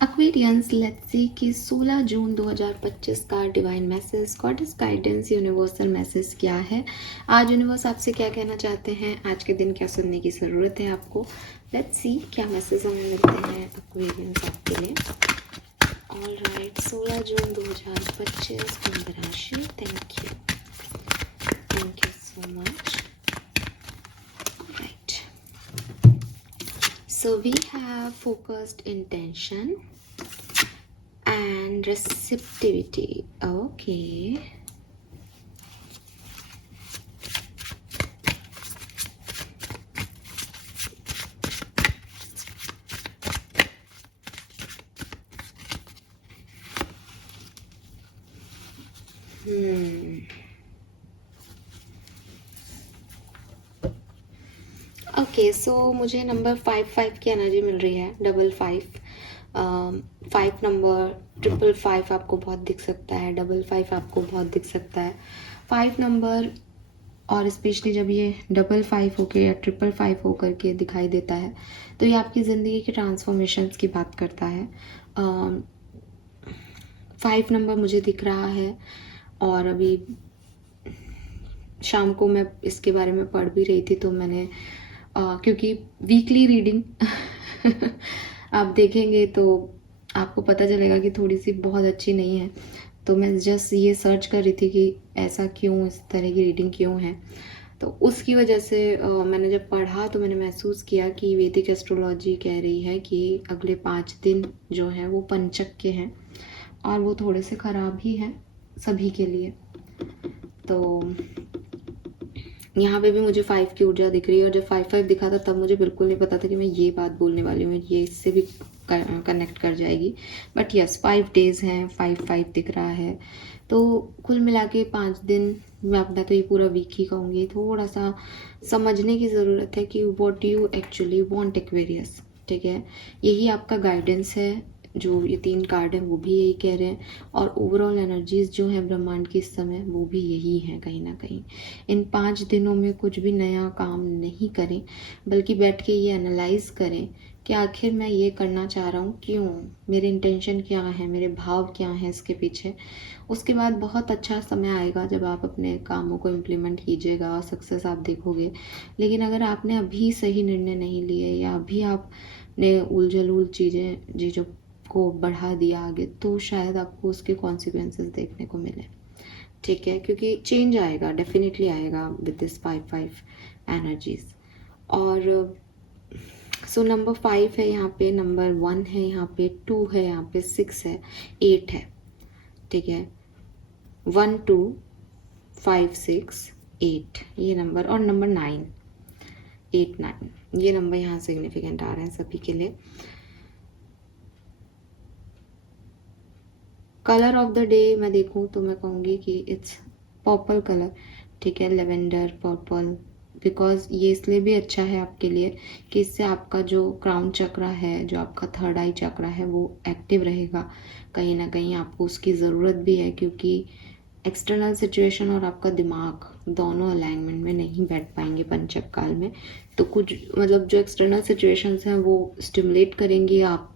Aquarians, let's see कि 16 जून 2025 का divine message, goddess guidance, universal message क्या है। आज यूनिवर्स आपसे क्या कहना चाहते हैं, आज के दिन क्या सुनने की ज़रूरत है आपको। लेट्स सी क्या मैसेज हमें मिलते हैं एक्वेरियंस आपके लिए। ऑल राइट, 16 जून 2025 कुंभ राशि। Thank you so much. Right, so we have focused intention and receptivity. Okay. Okay, so मुझे नंबर 5 की एनर्जी मिल रही है। 55 5 नंबर, 555 आपको बहुत दिख सकता है, 55 आपको बहुत दिख सकता है। 5 नंबर और स्पेशली जब ये 55 होके या 555 होकर के दिखाई देता है तो ये आपकी ज़िंदगी के ट्रांसफॉर्मेशंस की बात करता है। 5 नंबर मुझे दिख रहा है और अभी शाम को मैं इसके बारे में पढ़ भी रही थी तो मैंने क्योंकि वीकली रीडिंग आप देखेंगे तो आपको पता चलेगा कि थोड़ी सी बहुत अच्छी नहीं है, तो मैं जस्ट ये सर्च कर रही थी कि ऐसा क्यों, इस तरह की रीडिंग क्यों है। तो उसकी वजह से मैंने जब पढ़ा तो मैंने महसूस किया कि वैदिक एस्ट्रोलॉजी कह रही है कि अगले 5 दिन जो हैं वो पंचक के हैं और वो थोड़े से ख़राब ही हैं सभी के लिए। तो यहाँ पे भी मुझे 5 की ऊर्जा दिख रही है और जब 55 दिखा था तब मुझे बिल्कुल नहीं पता था कि मैं ये बात बोलने वाली हूँ, ये इससे भी कनेक्ट कर जाएगी। बट यस, 5 डेज़ हैं, 5 दिख रहा है। तो कुल मिला के 5 दिन, मैं अपना तो ये पूरा वीक ही कहूँगी, थोड़ा सा समझने की ज़रूरत है कि what you actually want Aquarius. ठीक है, यही आपका गाइडेंस है। जो ये 3 कार्ड हैं वो भी यही कह रहे हैं और ओवरऑल एनर्जीज जो है ब्रह्मांड की इस समय वो भी यही है कहीं ना कहीं। इन 5 दिनों में कुछ भी नया काम नहीं करें, बल्कि बैठ के ये एनालाइज करें कि आखिर मैं ये करना चाह रहा हूँ क्यों, मेरे इंटेंशन क्या है, मेरे भाव क्या हैं इसके पीछे। उसके बाद बहुत अच्छा समय आएगा जब आप अपने कामों को इम्प्लीमेंट कीजिएगा और सक्सेस आप देखोगे। लेकिन अगर आपने अभी सही निर्णय नहीं लिए या अभी आपने उलझुल चीज़ों को बढ़ा दिया आगे, तो शायद आपको उसके कॉन्सिक्वेंसेस देखने को मिले। ठीक है, क्योंकि चेंज आएगा, डेफिनेटली आएगा विद दिस 5 एनर्जीज। और सो नंबर 5 है यहाँ पे, नंबर 1 है यहाँ पे, 2 है यहाँ पे, 6 है, 8 है। ठीक है, 1 2 5 6 8 ये नंबर, और नंबर 9 8 9 ये नंबर यहाँ सिग्निफिकेंट आ रहे हैं सभी के लिए। कलर ऑफ द डे मैं देखूँ तो मैं कहूँगी कि इट्स पर्पल कलर। ठीक है, लेवेंडर पर्पल, बिकॉज ये इसलिए भी अच्छा है आपके लिए कि इससे आपका जो क्राउन चक्र है, जो आपका थर्ड आई चक्र है, वो एक्टिव रहेगा। कहीं ना कहीं आपको उसकी ज़रूरत भी है क्योंकि एक्सटर्नल सिचुएशन और आपका दिमाग दोनों अलाइनमेंट में नहीं बैठ पाएंगे पंचक काल में। तो कुछ मतलब जो एक्सटर्नल सिचुएशंस हैं वो स्टिमुलेट करेंगी, आप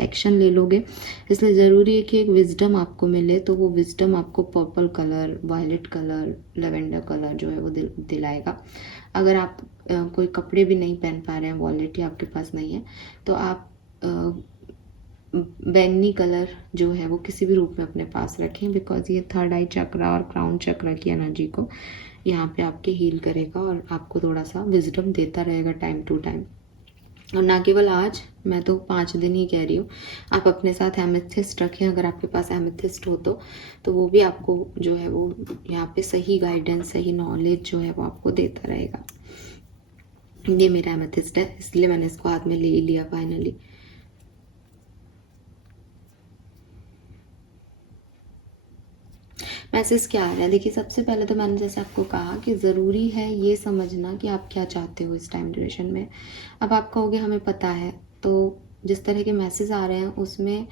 एक्शन ले लोगे। इसलिए ज़रूरी है कि एक विजडम आपको मिले, तो वो विजडम आपको purple colour, violet colour, lavender colour जो है वो दिलाएगा। अगर आप कोई कपड़े भी नहीं पहन पा रहे हैं, वॉलेट ही आपके पास नहीं है, तो आप बैंगनी कलर जो है वो किसी भी रूप में अपने पास रखें, बिकॉज ये थर्ड आई चक्र और क्राउन चक्र की एनर्जी को यहाँ पे आपके हील करेगा और आपको थोड़ा सा विजडम देता रहेगा टाइम टू टाइम। और ना केवल आज, मैं तो 5 दिन ही कह रही हूँ, आप अपने साथ एमेथिस्ट रखें, अगर आपके पास एमेथिस्ट हो तो वो भी आपको जो है वो यहाँ पे सही गाइडेंस, सही नॉलेज जो है वो आपको देता रहेगा। ये मेरा एमेथिस्ट है, इसलिए मैंने इसको हाथ में ले ही लिया फाइनली। मैसेज क्या आ रहा है, देखिए सबसे पहले तो मैंने जैसे आपको कहा कि ज़रूरी है ये समझना कि आप क्या चाहते हो इस टाइम ड्यूरेशन में। अब आप कहोगे हमें पता है, तो जिस तरह के मैसेज आ रहे हैं उसमें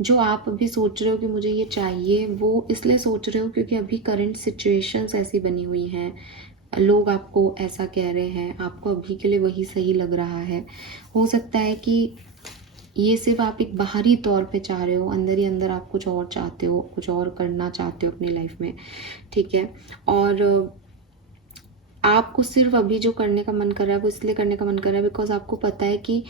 जो आप अभी सोच रहे हो कि मुझे ये चाहिए, वो इसलिए सोच रहे हो क्योंकि अभी करंट सिचुएशंस ऐसी बनी हुई हैं, लोग आपको ऐसा कह रहे हैं, आपको अभी के लिए वही सही लग रहा है। हो सकता है कि ये सिर्फ आप एक बाहरी तौर पे चाह रहे हो, अंदर ही अंदर आप कुछ और चाहते हो, कुछ और करना चाहते हो अपनी लाइफ में, ठीक है। और आपको सिर्फ अभी जो करने का मन कर रहा है वो इसलिए करने का मन कर रहा है बिकॉज आपको पता है कि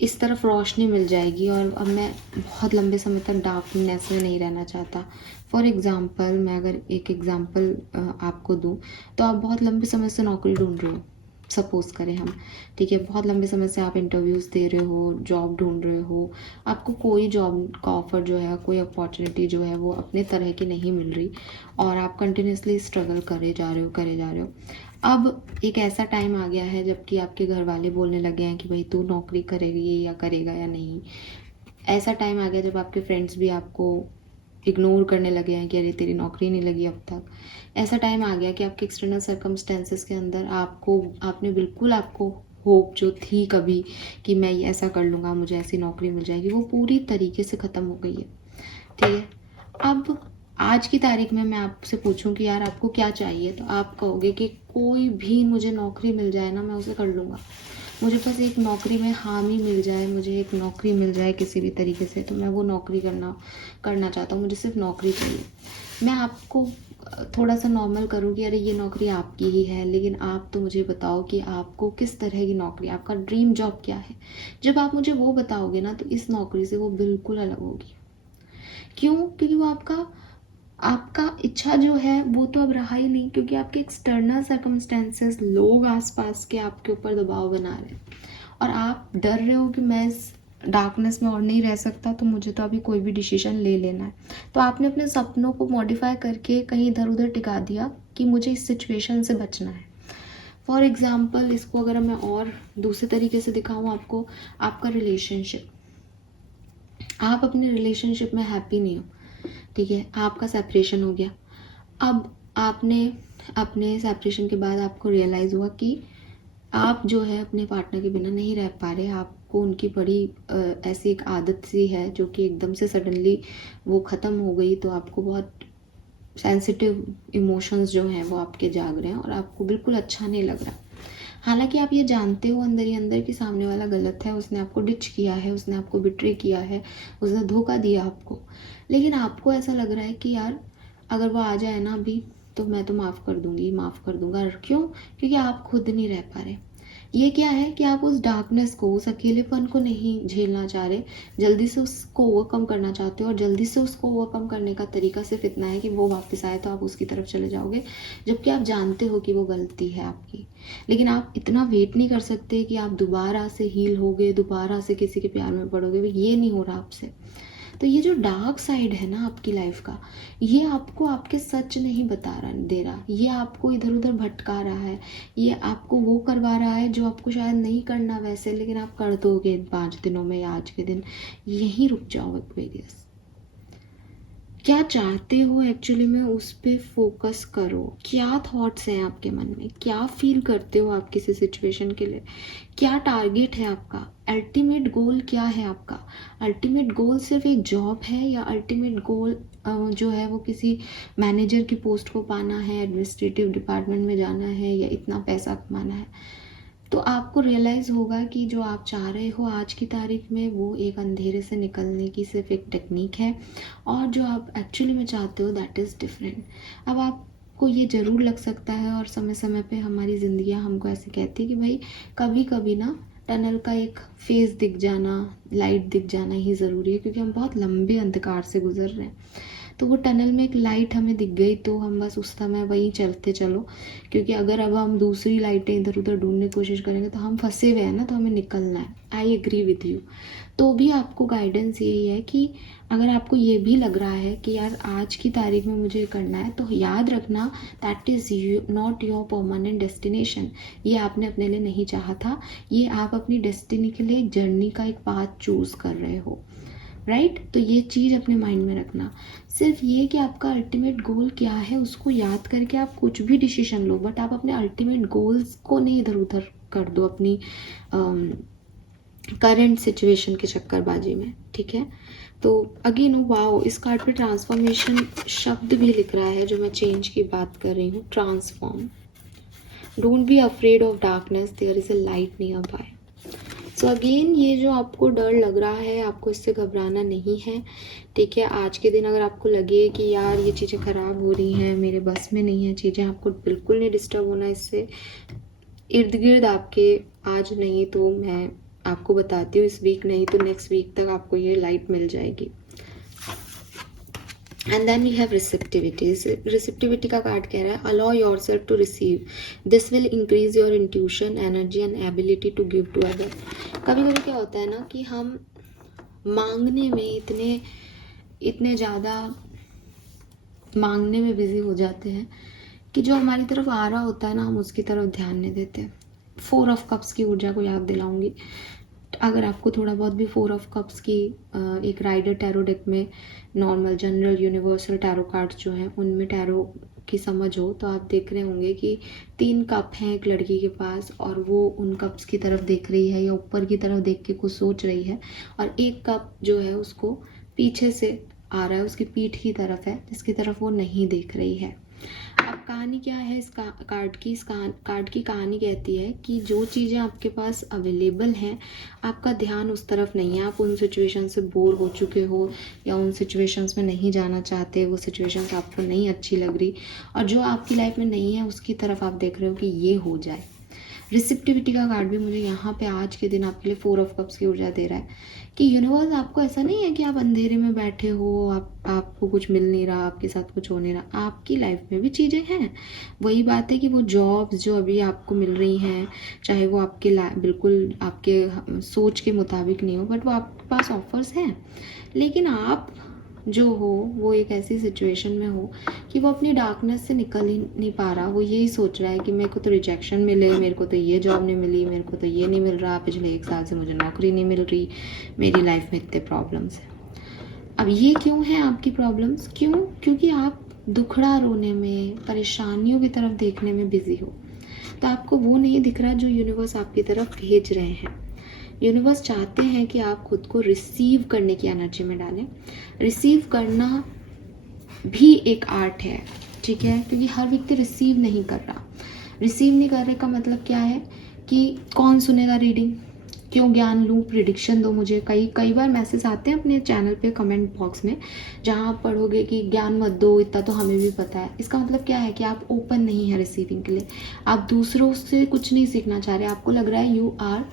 इस तरफ रोशनी मिल जाएगी और अब मैं बहुत लंबे समय तक डार्कनेस में नहीं रहना चाहता। फॉर एग्ज़ाम्पल, मैं अगर एक एग्ज़ाम्पल आपको दूँ, तो आप बहुत लंबे समय से नौकरी ढूंढ रहे हो, सपोज़ करें हम, ठीक है। बहुत लंबे समय से आप इंटरव्यूज़ दे रहे हो, जॉब ढूंढ रहे हो, आपको कोई जॉब का ऑफ़र जो है, कोई अपॉर्चुनिटी जो है वो अपने तरह की नहीं मिल रही और आप कंटिन्यूसली स्ट्रगल करे जा रहे हो। अब एक ऐसा टाइम आ गया है जबकि आपके घर वाले बोलने लगे हैं कि भाई तू नौकरी करेगी या करेगा या नहीं। ऐसा टाइम आ गया जब आपके फ्रेंड्स भी आपको इग्नोर करने लगे हैं कि अरे तेरी नौकरी नहीं लगी अब तक। ऐसा टाइम आ गया कि आपके एक्सटर्नल सर्कमस्टेंसेस के अंदर आपने बिल्कुल आपको होप जो थी कभी कि मैं ये ऐसा कर लूँगा, मुझे ऐसी नौकरी मिल जाएगी, वो पूरी तरीके से ख़त्म हो गई है, ठीक है। अब आज की तारीख में मैं आपसे पूछूं कि यार आपको क्या चाहिए, तो आप कहोगे कि कोई भी मुझे नौकरी मिल जाए ना, मैं उसे कर लूँगा। मुझे बस एक नौकरी में हामी मिल जाए, मुझे एक नौकरी मिल जाए किसी भी तरीके से, तो मैं वो नौकरी करना चाहता हूँ, मुझे सिर्फ नौकरी चाहिए। मैं आपको थोड़ा सा नॉर्मल करूँ कि अरे ये नौकरी आपकी ही है, लेकिन आप तो मुझे बताओ कि आपको किस तरह की नौकरी, आपका ड्रीम जॉब क्या है। जब आप मुझे वो बताओगे ना, तो इस नौकरी से वो बिल्कुल अलग होगी। क्यों? क्योंकि वो आपका इच्छा जो है वो तो अब रहा ही नहीं, क्योंकि आपके एक्सटर्नल सर्कमस्टेंसेस, लोग आसपास के आपके ऊपर दबाव बना रहे हैं और आप डर रहे हो कि मैं इस डार्कनेस में और नहीं रह सकता, तो मुझे तो अभी कोई भी डिसीजन ले लेना है। तो आपने अपने सपनों को मॉडिफाई करके कहीं इधर उधर टिका दिया कि मुझे इस सिचुएशन से बचना है। फॉर एग्ज़ाम्पल, इसको अगर मैं और दूसरे तरीके से दिखाऊँ आपको, आपका रिलेशनशिप, आप अपने रिलेशनशिप में हैप्पी नहीं हो, ठीक है, आपका सेपरेशन हो गया। अब आपने अपने सेपरेशन के बाद आपको रियलाइज़ हुआ कि आप जो है अपने पार्टनर के बिना नहीं रह पा रहे। आपको उनकी बड़ी ऐसी एक आदत सी है जो कि एकदम से सडनली वो ख़त्म हो गई, तो आपको बहुत सेंसिटिव इमोशंस जो हैं वो आपके जाग रहे हैं और आपको बिल्कुल अच्छा नहीं लग रहा। हालांकि आप ये जानते हो अंदर ही अंदर कि सामने वाला गलत है, उसने आपको डिच किया है, उसने आपको बिट्रे किया है, उसने धोखा दिया आपको, लेकिन आपको ऐसा लग रहा है कि यार अगर वो आ जाए ना अभी, तो मैं तो माफ़ कर दूंगी, माफ़ कर दूंगा। क्यों? क्योंकि आप खुद नहीं रह पा रहे। ये क्या है कि आप उस डार्कनेस को, उस अकेलेपन को नहीं झेलना चाह रहे, जल्दी से उसको ओवरकम करना चाहते हो और जल्दी से उसको ओवरकम करने का तरीका सिर्फ इतना है कि वो वापस आए तो आप उसकी तरफ चले जाओगे, जबकि आप जानते हो कि वो गलती है आपकी। लेकिन आप इतना वेट नहीं कर सकते कि आप दोबारा से हील होगे, दोबारा से किसी के प्यार में पड़ोगे, ये नहीं हो रहा आपसे। तो ये जो डार्क साइड है ना आपकी लाइफ का, ये आपको आपके सच नहीं दे रहा, ये आपको इधर उधर भटका रहा है, ये आपको वो करवा रहा है जो आपको शायद नहीं करना वैसे, लेकिन आप कर दोगे 5 दिनों में या आज के दिन, यहीं रुक जाओ एक्वेरियस। क्या चाहते हो एक्चुअली में, उस पर फोकस करो। क्या थॉट्स हैं आपके मन में, क्या फील करते हो आप किसी सिचुएशन के लिए, क्या टारगेट है आपका, अल्टीमेट गोल क्या है आपका। अल्टीमेट गोल सिर्फ एक जॉब है या अल्टीमेट गोल जो है वो किसी मैनेजर की पोस्ट को पाना है, एडमिनिस्ट्रेटिव डिपार्टमेंट में जाना है, या इतना पैसा कमाना है। तो आपको रियलाइज़ होगा कि जो आप चाह रहे हो आज की तारीख में, वो एक अंधेरे से निकलने की सिर्फ एक टेक्निक है, और जो आप एक्चुअली में चाहते हो दैट इज़ डिफरेंट। अब आपको ये ज़रूर लग सकता है, और समय समय पे हमारी ज़िंदगियाँ हमको ऐसे कहती है कि भाई कभी कभी ना टनल का एक फेस दिख जाना, लाइट दिख जाना ही ज़रूरी है, क्योंकि हम बहुत लंबे अंधकार से गुजर रहे हैं। तो वो टनल में एक लाइट हमें दिख गई तो हम बस उस समय वहीं चलते चलो, क्योंकि अगर अब हम दूसरी लाइटें इधर उधर ढूंढने की कोशिश करेंगे तो हम फंसे हुए हैं ना, तो हमें निकलना है। I agree with you. तो भी आपको गाइडेंस यही है कि अगर आपको ये भी लग रहा है कि यार आज की तारीख में मुझे करना है, तो याद रखना that is not your permanent destination. ये आपने अपने लिए नहीं चाहा था, ये आप अपनी डेस्टिनी के लिए एक जर्नी का एक पाथ चूज़ कर रहे हो, राइट। तो ये चीज़ अपने माइंड में रखना। सिर्फ ये कि आपका अल्टीमेट गोल क्या है उसको याद करके आप कुछ भी डिसीजन लो, बट आप अपने अल्टीमेट गोल्स को नहीं इधर उधर कर दो अपनी करंट सिचुएशन के चक्करबाजी में, ठीक है। तो अगेन वाओ, इस कार्ड पे ट्रांसफॉर्मेशन शब्द भी लिख रहा है, जो मैं चेंज की बात कर रही हूँ, transform. Don't be afraid of darkness, there is a light nearby. So again ये जो आपको डर लग रहा है, आपको इससे घबराना नहीं है, ठीक है। आज के दिन अगर आपको लगे कि यार ये चीज़ें ख़राब हो रही हैं, मेरे बस में नहीं है चीज़ें, आपको बिल्कुल नहीं डिस्टर्ब होना इससे। इर्द गिर्द आपके आज नहीं तो मैं आपको बताती हूँ, इस वीक नहीं तो नेक्स्ट वीक तक आपको ये लाइट मिल जाएगी। And then we have receptivity. Receptivity का कार्ड कह रहा है allow yourself to receive, this will increase your intuition, energy and ability to give to other. कभी कभी क्या होता है ना कि हम मांगने में इतने ज़्यादा मांगने में बिजी हो जाते हैं कि जो हमारी तरफ आ रहा होता है ना, हम उसकी तरफ ध्यान नहीं देते। 4 ऑफ कप्स की ऊर्जा को याद दिलाऊंगी। अगर आपको थोड़ा बहुत भी 4 ऑफ कप्स की एक राइडर टैरो डेक में normal general universal tarot cards जो हैं उनमें टैरो की समझ हो, तो आप देख रहे होंगे कि 3 कप हैं एक लड़की के पास, और वो उन कप्स की तरफ देख रही है या ऊपर की तरफ देख के कुछ सोच रही है, और एक कप जो है उसको पीछे से आ रहा है, उसकी पीठ की तरफ है, जिसकी तरफ वो नहीं देख रही है। अब कहानी क्या है इस कार्ड की? इस कार्ड की कहानी कहती है कि जो चीज़ें आपके पास अवेलेबल हैं, आपका ध्यान उस तरफ नहीं है। आप उन सिचुएशन से बोर हो चुके हो या उन सिचुएशंस में नहीं जाना चाहते, वो सिचुएशंस आपको नहीं अच्छी लग रही, और जो आपकी लाइफ में नहीं है उसकी तरफ आप देख रहे हो कि ये हो जाए। रिसेप्टिविटी का कार्ड भी मुझे यहाँ पे आज के दिन आपके लिए 4 ऑफ कप्स की ऊर्जा दे रहा है कि यूनिवर्स आपको ऐसा नहीं है कि आप अंधेरे में बैठे हो, आपको कुछ मिल नहीं रहा, आपके साथ कुछ हो नहीं रहा। आपकी लाइफ में भी चीज़ें हैं। वही बात है कि वो जॉब्स जो अभी आपको मिल रही हैं, चाहे वो आपके बिल्कुल आपके सोच के मुताबिक नहीं हो, बट वो आपके पास ऑफर्स हैं, लेकिन आप जो हो वो एक ऐसी सिचुएशन में हो कि वो अपनी डार्कनेस से निकल ही नहीं पा रहा। वो यही सोच रहा है कि मेरे को तो रिजेक्शन मिले, मेरे को तो ये जॉब नहीं मिली, मेरे को तो ये नहीं मिल रहा, पिछले 1 साल से मुझे नौकरी नहीं मिल रही, मेरी लाइफ में इतने प्रॉब्लम्स हैं। अब ये क्यों है आपकी प्रॉब्लम्स? क्योंकि आप दुखड़ा रोने में, परेशानियों की तरफ देखने में बिजी हो, तो आपको वो नहीं दिख रहा जो यूनिवर्स आपकी तरफ भेज रहे हैं। यूनिवर्स चाहते हैं कि आप खुद को रिसीव करने की एनर्जी में डालें। रिसीव करना भी एक आर्ट है, ठीक है, क्योंकि हर व्यक्ति रिसीव नहीं कर रहा। रिसीव नहीं कर रहे का मतलब क्या है कि कौन सुनेगा रीडिंग, क्यों ज्ञान लूँ, प्रिडिक्शन दो मुझे। कई बार मैसेज आते हैं अपने चैनल पे कमेंट बॉक्स में, जहाँ आप पढ़ोगे कि ज्ञान मत दो, इतना तो हमें भी पता है। इसका मतलब क्या है कि आप ओपन नहीं है रिसीविंग के लिए। आप दूसरों से कुछ नहीं सीखना चाह रहे, आपको लग रहा है यू आर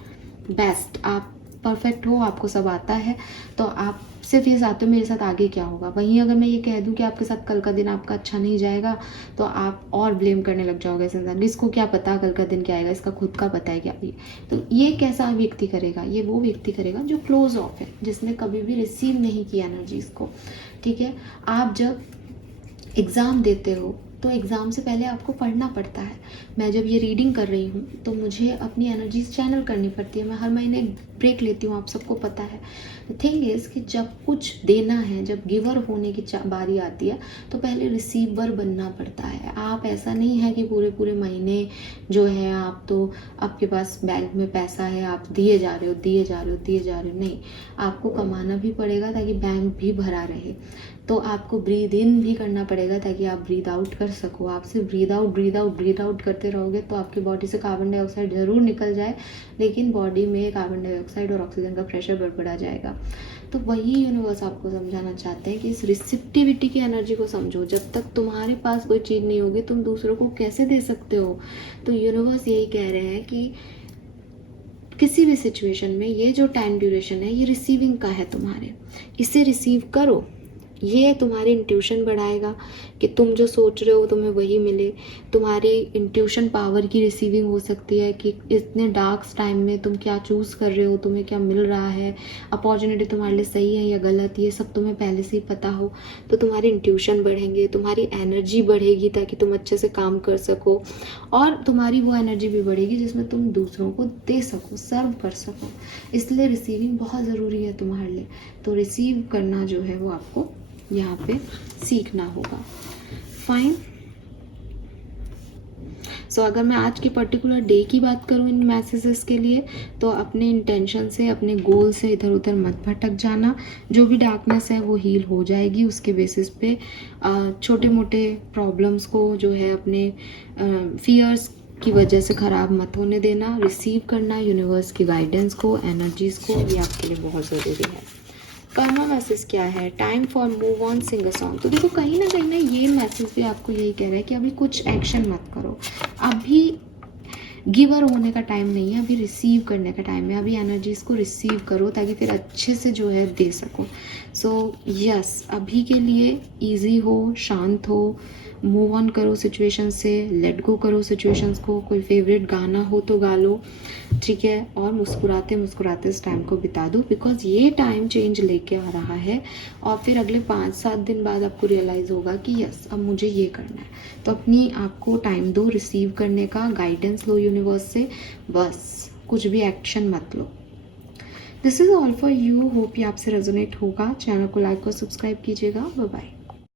बेस्ट, आप परफेक्ट हो, आपको सब आता है, तो आप सिर्फ ये चाहते हो मेरे साथ आगे क्या होगा। वहीं अगर मैं ये कह दूं कि आपके साथ कल का दिन आपका अच्छा नहीं जाएगा, तो आप और ब्लेम करने लग जाओगे इस इंसान, इसको क्या पता कल का दिन क्या आएगा, इसका खुद का पता है क्या। तो ये कैसा व्यक्ति करेगा? ये वो व्यक्ति करेगा जो क्लोज ऑफ है, जिसने कभी भी रिसीव नहीं किया एनर्जीज को, ठीक है। आप जब एग्ज़ाम देते हो तो एग्ज़ाम से पहले आपको पढ़ना पड़ता है। मैं जब ये रीडिंग कर रही हूँ तो मुझे अपनी एनर्जीज चैनल करनी पड़ती है। मैं हर महीने ब्रेक लेती हूँ, आप सबको पता है। द थिंग इज़ कि जब कुछ देना है, जब गिवर होने की बारी आती है, तो पहले रिसीवर बनना पड़ता है। आप ऐसा नहीं है कि पूरे महीने जो है आप तो आपके पास बैंक में पैसा है, आप दिए जा रहे हो। नहीं, आपको कमाना भी पड़ेगा ताकि बैंक भी भरा रहे। तो आपको ब्रीद इन भी करना पड़ेगा ताकि आप ब्रीद आउट कर सको। आप सिर्फ ब्रीद आउट करते रहोगे तो आपकी बॉडी से कार्बन डाइऑक्साइड ज़रूर निकल जाए, लेकिन बॉडी में कार्बन डाइऑक्साइड और ऑक्सीजन का प्रेशर बढ़ा जाएगा। तो वही यूनिवर्स आपको समझाना चाहते हैं कि इस रिसिप्टिविटी की एनर्जी को समझो। जब तक तुम्हारे पास कोई चीज़ नहीं होगी, तुम दूसरों को कैसे दे सकते हो? तो यूनिवर्स यही कह रहे हैं कि किसी भी सिचुएशन में ये जो टाइम ड्यूरेशन है, ये रिसीविंग का है तुम्हारे, इसे रिसीव करो। ये तुम्हारी इंट्यूशन बढ़ाएगा कि तुम जो सोच रहे हो तुम्हें वही मिले। तुम्हारी इंट्यूशन पावर की रिसीविंग हो सकती है कि इतने डार्क टाइम में तुम क्या चूज़ कर रहे हो, तुम्हें क्या मिल रहा है, अपॉर्चुनिटी तुम्हारे लिए सही है या गलत, ये सब तुम्हें पहले से ही पता हो। तो तुम्हारी इंट्यूशन बढ़ेंगे, तुम्हारी एनर्जी बढ़ेगी ताकि तुम अच्छे से काम कर सको, और तुम्हारी वो एनर्जी भी बढ़ेगी जिसमें तुम दूसरों को दे सको, सर्व कर सको। इसलिए रिसीविंग बहुत ज़रूरी है तुम्हारे लिए। तो रिसीव करना जो है वो आपको यहाँ पे सीखना होगा। फाइन। सो अगर मैं आज की पर्टिकुलर डे की बात करूँ इन मैसेजेस के लिए, तो अपने इंटेंशन से, अपने गोल से इधर उधर मत भटक जाना। जो भी डार्कनेस है वो हील हो जाएगी। उसके बेसिस पे छोटे मोटे प्रॉब्लम्स को जो है, अपने फियर्स की वजह से ख़राब मत होने देना, रिसीव करना यूनिवर्स की गाइडेंस को, एनर्जीज़ को, ये आपके लिए बहुत ज़रूरी है। कर्मा मैसेज क्या है? Time for move on, sing a song. तो देखो कहीं ना ये मैसेज भी आपको यही कह रहा है कि अभी कुछ एक्शन मत करो, अभी गिवर होने का टाइम नहीं है, अभी रिसीव करने का टाइम है। अभी एनर्जीज़ को रिसीव करो ताकि फिर अच्छे से जो है दे सको। सो यस, अभी के लिए इजी हो, शांत हो, मूव ऑन करो सिचुएशन से, लेट गो करो सिचुएशंस को। कोई फेवरेट गाना हो तो गा लो, ठीक है, और मुस्कुराते मुस्कुराते इस टाइम को बिता दो, बिकॉज ये टाइम चेंज लेके आ रहा है। और फिर अगले 5-7 दिन बाद आपको रियलाइज़ होगा कि यस अब मुझे ये करना है। तो अपनी आपको टाइम दो रिसीव करने का, गाइडेंस लो यूनिवर्स से, बस कुछ भी एक्शन मत लो। This is all for you. Hope ये आपसे रेजोनेट होगा। चैनल को लाइक और सब्सक्राइब कीजिएगा। Bye bye.